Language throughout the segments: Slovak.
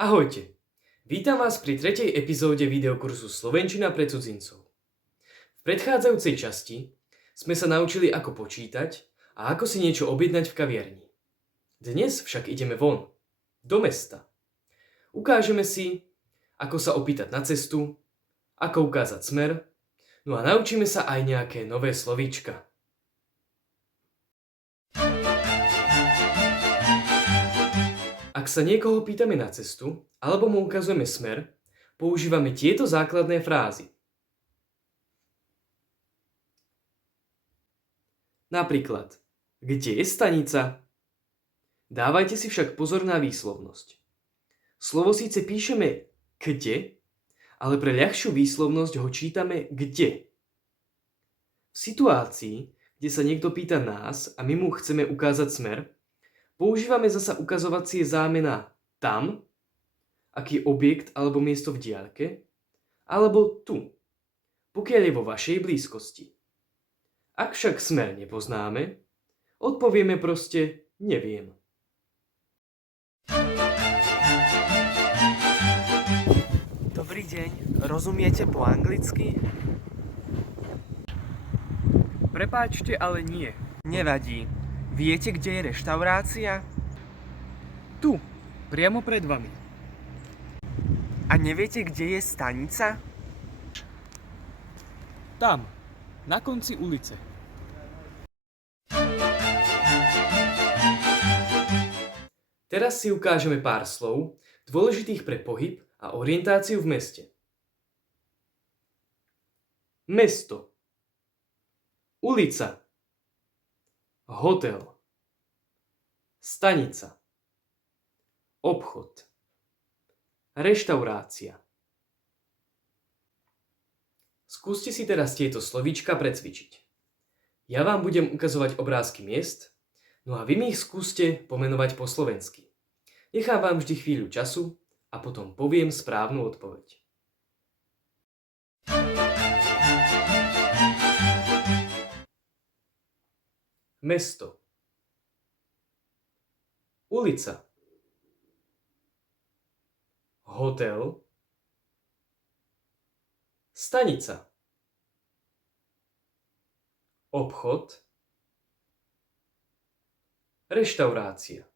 Ahojte, vítam vás pri tretej epizóde videokurzu Slovenčina pre cudzincov. V predchádzajúcej časti sme sa naučili, ako počítať a ako si niečo objednať v kaviarni. Dnes však ideme von, do mesta. Ukážeme si, ako sa opýtať na cestu, ako ukázať smer, no a naučíme sa aj nejaké nové slovíčka. Ak sa niekoho pýtame na cestu, alebo mu ukazujeme smer, používame tieto základné frázy. Napríklad, kde je stanica? Dávajte si však pozor na výslovnosť. Slovo síce píšeme kde, ale pre ľahšiu výslovnosť ho čítame kde. V situácii, kde sa niekto pýta nás a my mu chceme ukázať smer, používame zasa ukazovacie zámená tam, aký objekt alebo miesto v diaľke, alebo tu, pokiaľ je vo vašej blízkosti. Ak však smer nepoznáme, odpovieme proste neviem. Dobrý deň, rozumiete po anglicky? Prepáčte, ale nie. Nevadí. Viete, kde je reštaurácia? Tu, priamo pred vami. A neviete, kde je stanica? Tam, na konci ulice. Teraz si ukážeme pár slov, dôležitých pre pohyb a orientáciu v meste. Mesto. Ulica. Hotel. Stanica. Obchod. Reštaurácia. Skúste si teraz tieto slovíčka precvičiť. Ja vám budem ukazovať obrázky miest, no a vy mi ich skúste pomenovať po slovensky. Nechám vám vždy chvíľu času a potom poviem správnu odpoveď. Mesto. Ulica. Hotel. Stanica. Obchod. Reštaurácia.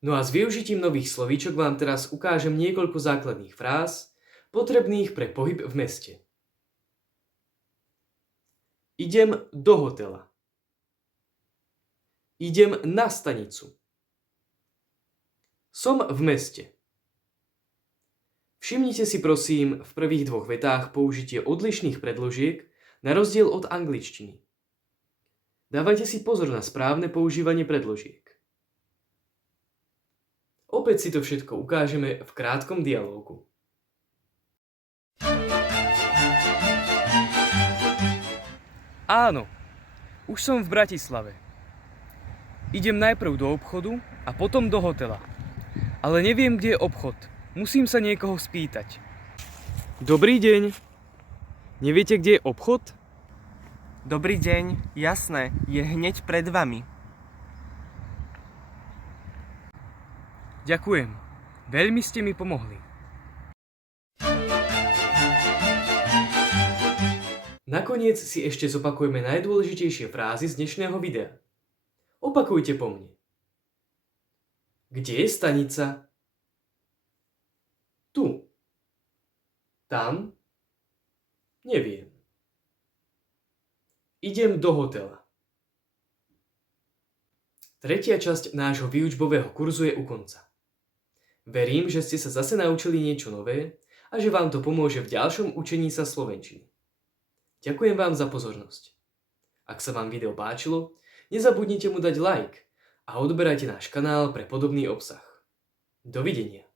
No a s využitím nových slovíčok vám teraz ukážem niekoľko základných fráz, potrebných pre pohyb v meste. Idem do hotela. Idem na stanicu. Som v meste. Všimnite si prosím v prvých dvoch vetách použitie odlišných predložiek na rozdiel od angličtiny. Dávajte si pozor na správne používanie predložiek. Opäť si to všetko ukážeme v krátkom dialógu. Áno, už som v Bratislave. Idem najprv do obchodu a potom do hotela. Ale neviem, kde je obchod. Musím sa niekoho spýtať. Dobrý deň. Neviete, kde je obchod? Dobrý deň, jasné, je hneď pred vami. Ďakujem. Veľmi ste mi pomohli. Nakoniec si ešte zopakujeme najdôležitejšie frázy z dnešného videa. Opakujte po mne. Kde je stanica? Tu. Tam? Neviem. Idem do hotela. Tretia časť nášho výučbového kurzu je u konca. Verím, že ste sa zase naučili niečo nové a že vám to pomôže v ďalšom učení sa slovenčiny. Ďakujem vám za pozornosť. Ak sa vám video páčilo, nezabudnite mu dať like a odberajte náš kanál pre podobný obsah. Dovidenia.